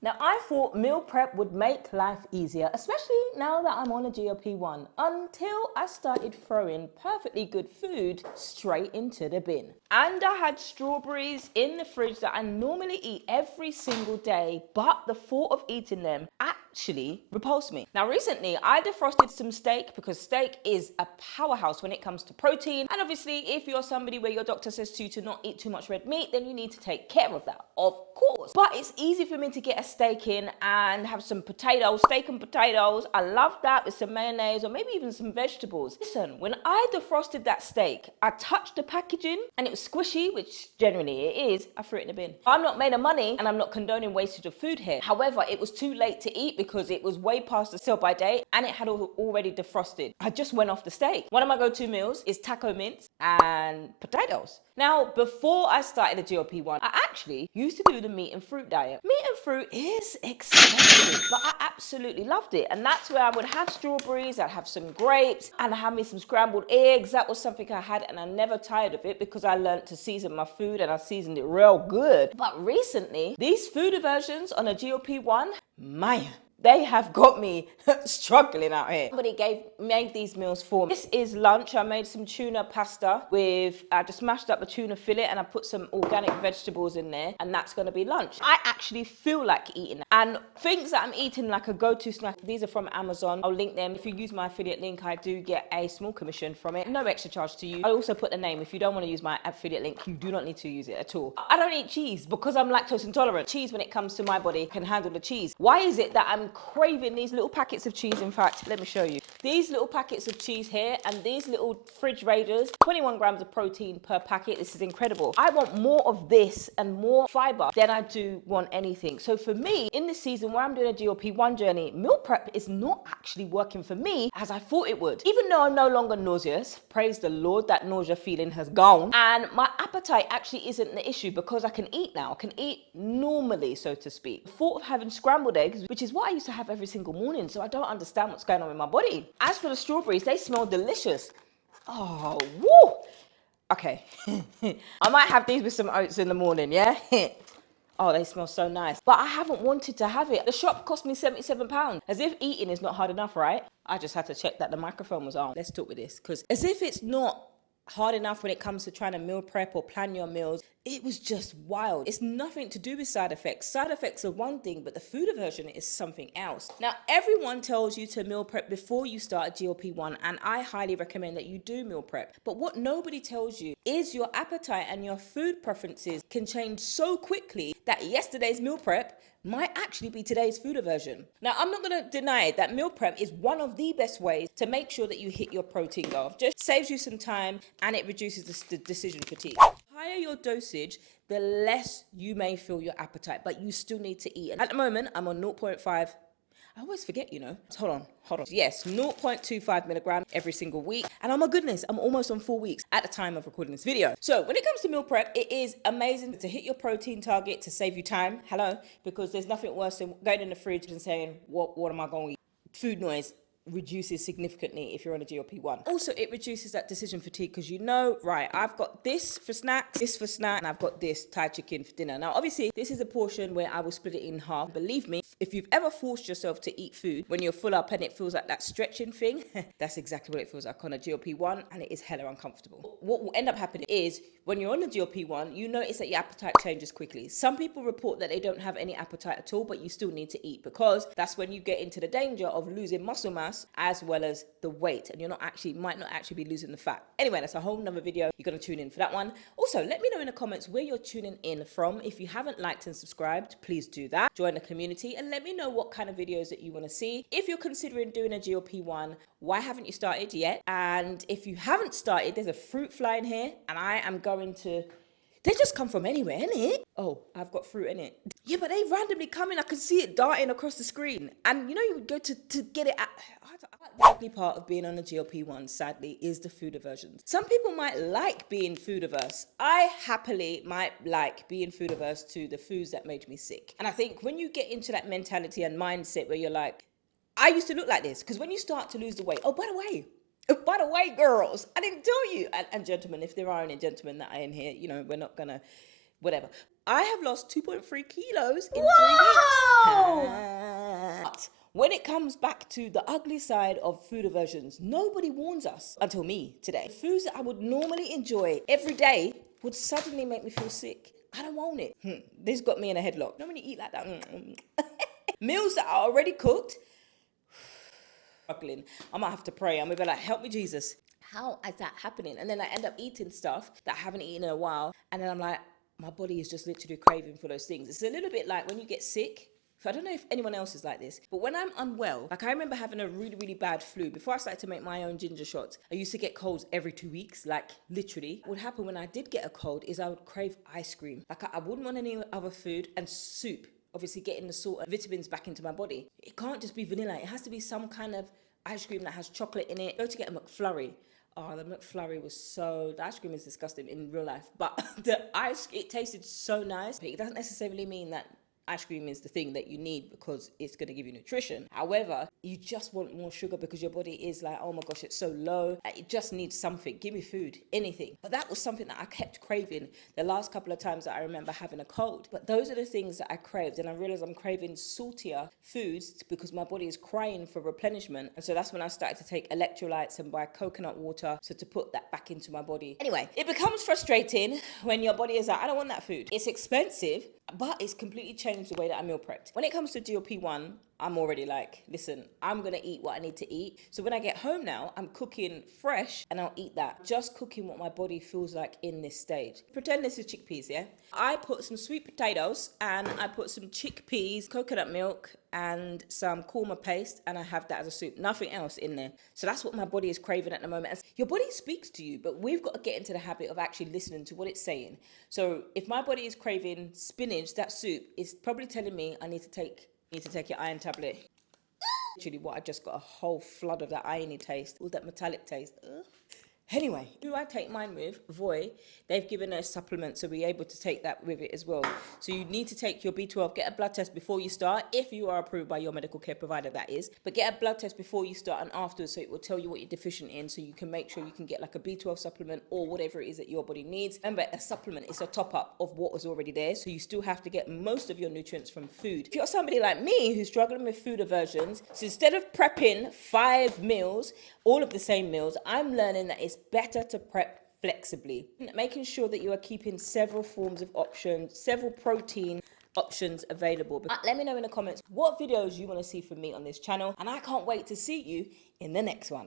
Now, I thought meal prep would make life easier, especially now that I'm on a GLP-1, until I started throwing perfectly good food straight into the bin. And I had strawberries in the fridge that I normally eat every single day, but the thought of eating them actually repulsed me. Now, recently, I defrosted some steak because steak is a powerhouse when it comes to protein. And obviously, if you're somebody where your doctor says to you to not eat too much red meat, then you need to take care of that, of course. But it's easy for me to get a steak in and have some potatoes, steak and potatoes. I love that with some mayonnaise or maybe even some vegetables. Listen, when I defrosted that steak, I touched the packaging and it was squishy, which generally it is. I threw it in the bin. I'm not made of money and I'm not condoning wastage of food here. However, it was too late to eat because it was way past the sell by date and it had already defrosted. I just went off the steak. One of my go-to meals is taco mince and potatoes. Now, before I started the GLP-1, I actually used to do the meat and fruit diet. Meat and fruit is expensive, but I absolutely loved it. And that's where I would have strawberries, I'd have some grapes, and I had me some scrambled eggs. That was something I had, and I never tired of it because I learned to season my food and I seasoned it real good. But recently, these food aversions on a GLP-1, man, they have got me struggling out here. Somebody made these meals for me. This is lunch. I made some tuna pasta I just mashed up a tuna fillet and I put some organic vegetables in there, and that's gonna be lunch. I actually feel like eating that. And things that I'm eating like a go-to snack, these are from Amazon. I'll link them. If you use my affiliate link, I do get a small commission from it. No extra charge to you. I also put the name. If you don't want to use my affiliate link, you do not need to use it at all. I don't eat cheese because I'm lactose intolerant. Cheese, when it comes to my body, can handle the cheese. Why is it that I'm craving these little packets of cheese? In fact, let me show you. These little packets of cheese here and these little fridge raiders, 21 grams of protein per packet. This is incredible. I want more of this and more fiber than I do want anything. So for me, in this season where I'm doing a GLP-1 journey, meal prep is not actually working for me as I thought it would. Even though I'm no longer nauseous, praise the Lord, that nausea feeling has gone. And my appetite actually isn't the issue because I can eat now. I can eat normally, so to speak. The thought of having scrambled eggs, which is what I used to have every single morning, so I don't understand what's going on in my body. As for the strawberries, they smell delicious. Oh, woo! Okay. I might have these with some oats in the morning, yeah? Oh, they smell so nice. But I haven't wanted to have it. The shop cost me £77. As if eating is not hard enough, right? I just had to check that the microphone was on. Let's talk with this. Because as if it's not hard enough when it comes to trying to meal prep or plan your meals, it was just wild. It's nothing to do with side effects. Side effects are one thing, but the food aversion is something else. Now, everyone tells you to meal prep before you start a GLP-1, and I highly recommend that you do meal prep. But what nobody tells you is your appetite and your food preferences can change so quickly that yesterday's meal prep might actually be today's food aversion. Now, I'm not going to deny that meal prep is one of the best ways to make sure that you hit your protein goal. Just saves you some time and it reduces the decision fatigue. The higher your dosage, the less you may feel your appetite, but you still need to eat. And at the moment, I'm on 0.5. I always forget, you know. Hold on. Yes, 0.25 milligram every single week. And oh my goodness, I'm almost on 4 weeks at the time of recording this video. So when it comes to meal prep, it is amazing to hit your protein target to save you time. Hello, because there's nothing worse than going in the fridge and saying, what am I going to eat? Food noise reduces significantly if you're on a GLP-1. Also, it reduces that decision fatigue because you know, right, I've got this for snacks, this for snack, and I've got this Thai chicken for dinner. Now, obviously, this is a portion where I will split it in half. Believe me, if you've ever forced yourself to eat food when you're full up and it feels like that stretching thing, that's exactly what it feels like on a GLP-1, and it is hella uncomfortable. What will end up happening is when you're on the GLP-1, you notice that your appetite changes quickly. Some people report that they don't have any appetite at all, but you still need to eat because that's when you get into the danger of losing muscle mass as well as the weight, and might not actually be losing the fat. Anyway, that's a whole nother video. You're going to tune in for that one. Also, let me know in the comments where you're tuning in from. If you haven't liked and subscribed, please do that. Join the community and let me know what kind of videos that you want to see. If you're considering doing a GLP-1, why haven't you started yet? And if you haven't started, there's a fruit fly in here, and I am going to... They just come from anywhere, innit? Oh, I've got fruit in it. Yeah, but they randomly come in. I can see it darting across the screen. And you know, you would go to get it at... The ugly part of being on a GLP-1, sadly, is the food aversions. Some people might like being food averse. I happily might like being food averse to the foods that made me sick. And I think when you get into that mentality and mindset where you're like, I used to look like this, because when you start to lose the weight, oh, by the way, girls, I didn't tell you, and gentlemen, if there are any gentlemen that are in here, you know, we're not gonna, whatever. I have lost 2.3 kilos in 3 weeks. When it comes back to the ugly side of food aversions, nobody warns us until me today. Foods that I would normally enjoy every day would suddenly make me feel sick. I don't want it. This got me in a headlock. Nobody eat like that. Meals that are already cooked. Struggling. I might have to pray. I'm gonna be like, help me, Jesus. How is that happening? And then I end up eating stuff that I haven't eaten in a while. And then I'm like, my body is just literally craving for those things. It's a little bit like when you get sick. So I don't know if anyone else is like this, but when I'm unwell, like I remember having a really, really bad flu. Before I started to make my own ginger shots, I used to get colds every 2 weeks, like literally. What would happen when I did get a cold is I would crave ice cream. Like I wouldn't want any other food, and soup, obviously getting the salt and vitamins back into my body. It can't just be vanilla. It has to be some kind of ice cream that has chocolate in it. Go to get a McFlurry. Oh, the McFlurry was the ice cream is disgusting in real life, but it tasted so nice. But it doesn't necessarily mean that ice cream is the thing that you need because it's going to give you nutrition. However, you just want more sugar because your body is like, oh my gosh, it's so low. It just needs something. Give me food, anything. But that was something that I kept craving the last couple of times that I remember having a cold. But those are the things that I craved, and I realized I'm craving saltier foods because my body is crying for replenishment. And so that's when I started to take electrolytes and buy coconut water, so to put that back into my body. Anyway, it becomes frustrating when your body is like, I don't want that food. It's expensive, but it's completely changed the way that I meal prepped. When it comes to GLP-1, I'm already like, listen, I'm gonna eat what I need to eat. So when I get home now, I'm cooking fresh and I'll eat that. Just cooking what my body feels like in this stage. Pretend this is chickpeas, yeah? I put some sweet potatoes and I put some chickpeas, coconut milk, and some korma paste, and I have that as a soup. Nothing else in there. So that's what my body is craving at the moment. And your body speaks to you, but we've got to get into the habit of actually listening to what it's saying. So if my body is craving spinach, that soup is probably telling me I need to take your iron tablet. Literally what I just got a whole flood of that irony taste, all that metallic taste. Ugh. Anyway, who I take mine with, Voy, they've given us supplements, so we're able to take that with it as well. So you need to take your B12, get a blood test before you start, if you are approved by your medical care provider, that is. But get a blood test before you start and afterwards, so it will tell you what you're deficient in, so you can make sure you can get like a B12 supplement or whatever it is that your body needs. Remember, a supplement is a top up of what was already there, so you still have to get most of your nutrients from food. If you're somebody like me who's struggling with food aversions, so instead of prepping 5 meals, all of the same meals, I'm learning that it's better to prep flexibly, making sure that you are keeping several forms of options, several protein options available. Let me know in the comments what videos you want to see from me on this channel, and I can't wait to see you in the next one.